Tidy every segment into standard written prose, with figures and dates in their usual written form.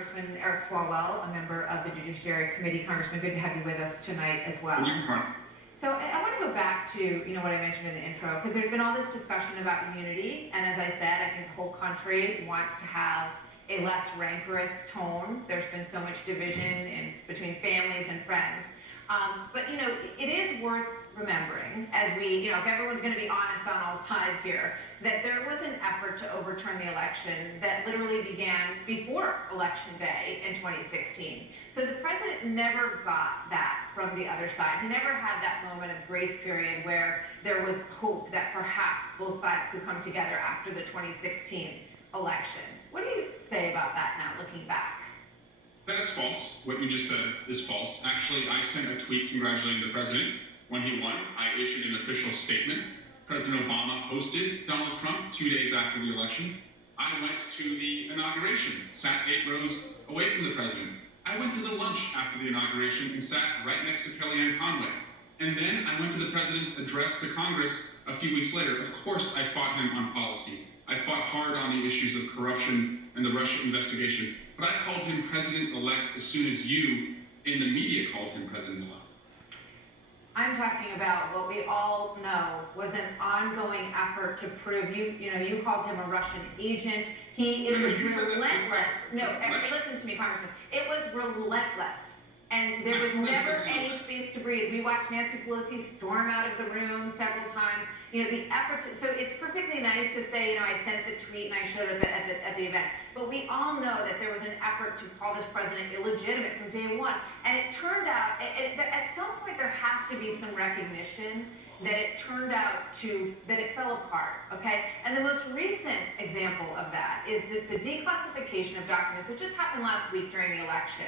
Congressman Eric Swalwell, a member of the Judiciary Committee. Congressman, good to have you with us tonight as well. So I want to go back to, what I mentioned in the intro, because there's been all this discussion about immunity, and as I said, I think the whole country wants to have a less rancorous tone. There's been so much division between families and friends. But it is worth remembering, as we, if everyone's going to be honest on all sides here, that there was an effort to overturn the election that literally began before Election Day in 2016. So the president never got that from the other side. He never had that moment of grace period where there was hope that perhaps both sides could come together after the 2016 election. What do you say about that now, looking back? That's false. What you just said is false. Actually, I sent a tweet congratulating the president when he won. I issued an official statement. President Obama hosted Donald Trump 2 days after the election. I went to the inauguration, sat 8 rows away from the president. I went to the lunch after the inauguration and sat right next to Kellyanne Conway. And then I went to the president's address to Congress a few weeks later. Of course, I fought him on policy. I fought hard on the issues of corruption and the Russia investigation. But I called him president-elect as soon as you in the media called him president-elect. I'm talking about what we all know was an ongoing effort to prove you called him a Russian agent. It was relentless. Listen to me, Congressman. It was relentless. And there was never any space to breathe. We watched Nancy Pelosi storm out of the room several times. The efforts, so it's perfectly nice to say, I sent the tweet and I showed up at the event. But we all know that there was an effort to call this president illegitimate from day one. And it turned out, at some point there has to be some recognition that it turned out that it fell apart, okay? And the most recent example of that is the declassification of documents, which just happened last week during the election.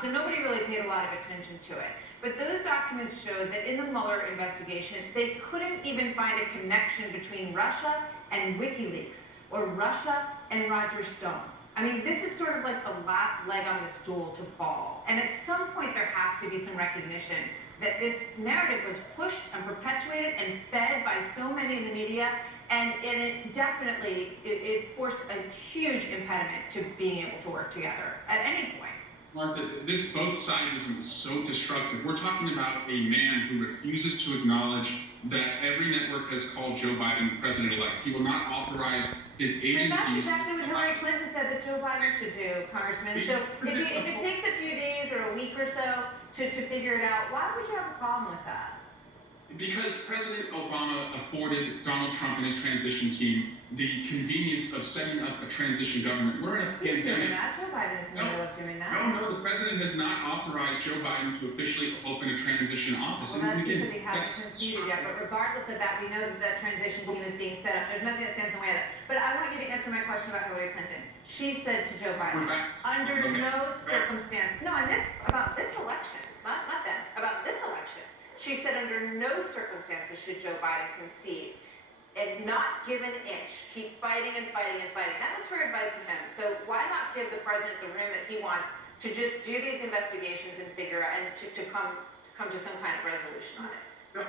So nobody really paid a lot of attention to it. But those documents showed that in the Mueller investigation, they couldn't even find a connection between Russia and WikiLeaks or Russia and Roger Stone. I mean, this is sort of like the last leg on the stool to fall. And at some point, there has to be some recognition that this narrative was pushed and perpetuated and fed by so many in the media, and it definitely forced a huge impediment to being able to work together at any point. Martha, this both sidesism is so destructive. We're talking about a man who refuses to acknowledge that every network has called Joe Biden president-elect. He will not authorize his agencies. And that's exactly what Hillary Clinton said that Joe Biden should do, Congressman. So if it takes a few days or a week or so to figure it out, why would you have a problem with that? Because President Obama afforded Donald Trump and his transition team the convenience of setting up a transition government. We're in a pandemic. He's doing that. Joe Biden is in the middle of doing that. No, the president has not authorized Joe Biden to officially open a transition office. Well, that's because he hasn't conceded yet. But regardless of that, we know that that transition team is being set up. There's nothing that stands in the way of that. But I want you to answer my question about Hillary Clinton. She said to Joe Biden, under no circumstance, about this election, not then, about this election, she said under no circumstances should Joe Biden concede and not give an inch, keep fighting and fighting and fighting. That was her advice to him. So why not give the president the room that he wants to just do these investigations and figure out and to come to some kind of resolution on it?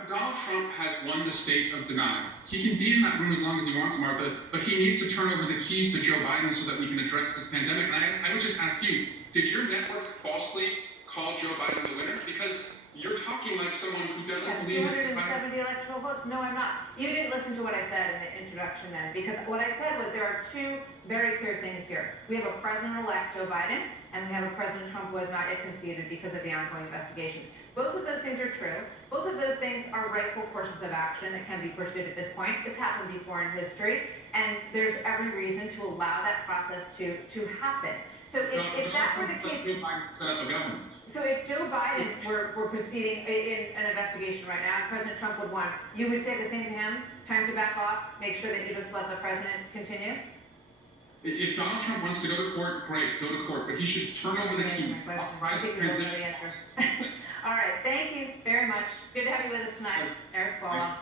Donald Trump has won the state of denial. He can be in that room as long as he wants, Martha, but he needs to turn over the keys to Joe Biden so that we can address this pandemic. And I would just ask you, did your network falsely call Joe Biden the winner? Because you're talking like someone who doesn't believe it. 270 electoral votes? No, I'm not. You didn't listen to what I said in the introduction then, because what I said was there are two very clear things here. We have a president-elect, Joe Biden, and we have a President Trump who has not yet conceded because of the ongoing investigations. Both of those things are true. Both of those things are rightful courses of action that can be pursued at this point. It's happened before in history, and there's every reason to allow that process to happen. So if that were the case, so if Joe Biden were proceeding in an investigation right now, and President Trump would win, you would say the same to him? Time to back off, make sure that you just let the president continue? If Donald Trump wants to go to court, great, go to court, but he should turn over the keys. I think you know the answer. All right, thank you very much. Good to have you with us tonight, Eric Swalwell.